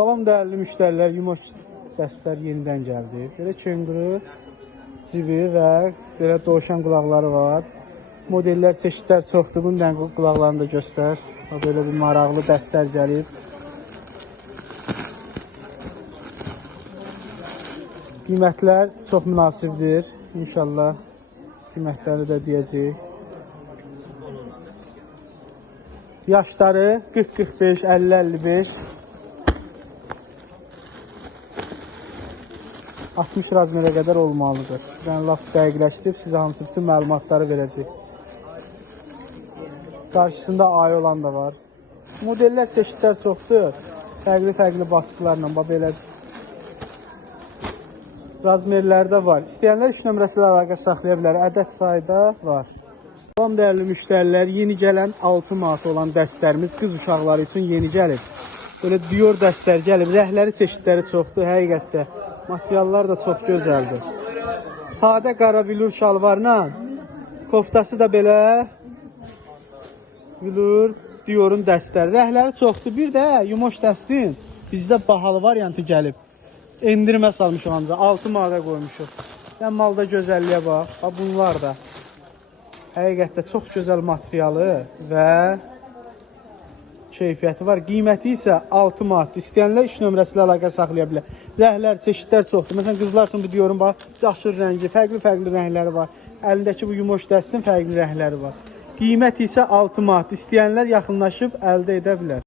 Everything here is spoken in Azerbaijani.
Salam dəyərli müştərilər, yumoş dəstlər yenidən gəldi. Belə kenguru, cibi və belə dovşan qulaqları var. Modellər, çeşidlər çoxdur. Bunun qulaqlarını da göstər. Belə bir maraqlı dəstlər gəlib. Qiymətlər çox münasibdir. İnşallah qiymətləri də deyəcəyik. Yaşları 40-45, 50-55. 60 razmerə qədər olmalıdır. Yəni, laf dəqiqləşdirib sizə hamısı bütün məlumatları verəcək. Qarşısında ay olan da var. Modellər, çeşidlər çoxdur. Fərqli baskılarla, belə razmerləri də var. İstəyənlər 3 nömrəsi ilə əlaqə saxlaya bilər. Ədəd sayda var. Salam dəyərli müştərilər, yeni gələn 6 manat olan dəstlərimiz qız uşaqları üçün yeni gəlib. Böyle Dior dəstlər gəlib. Rəhləri, çeşidləri çoxdur, həqiqətdə. Materiallar da çox gözəldir. Sadə qara bilur şalvarla, koftası da belə bilur Dior'un dəstləri. Rəhləri çoxdur. Bir də yumoş dəstin bizdə bahalı variantı gəlib. Endirmə salmışıq ancaq. 6 manata qoymuşuq. Yəni malda gözəlliyə bax. Bunlar da həqiqətdə çox gözəl materialı və keyfiyyəti var. Qiyməti isə 6 manat. İstəyənlər 3 nömrəsi ilə əlaqə saxlaya bilər. Rəhlər, çeşidlər çoxdur. Məsələn, qızlar üçün bu Dior'un bax, yaşıl rəngi, fərqli rəngləri var. Əlindəki bu yumoş dəstin fərqli rəngləri var. Qiymət isə 6 manat. İstəyənlər yaxınlaşıb əldə edə bilər.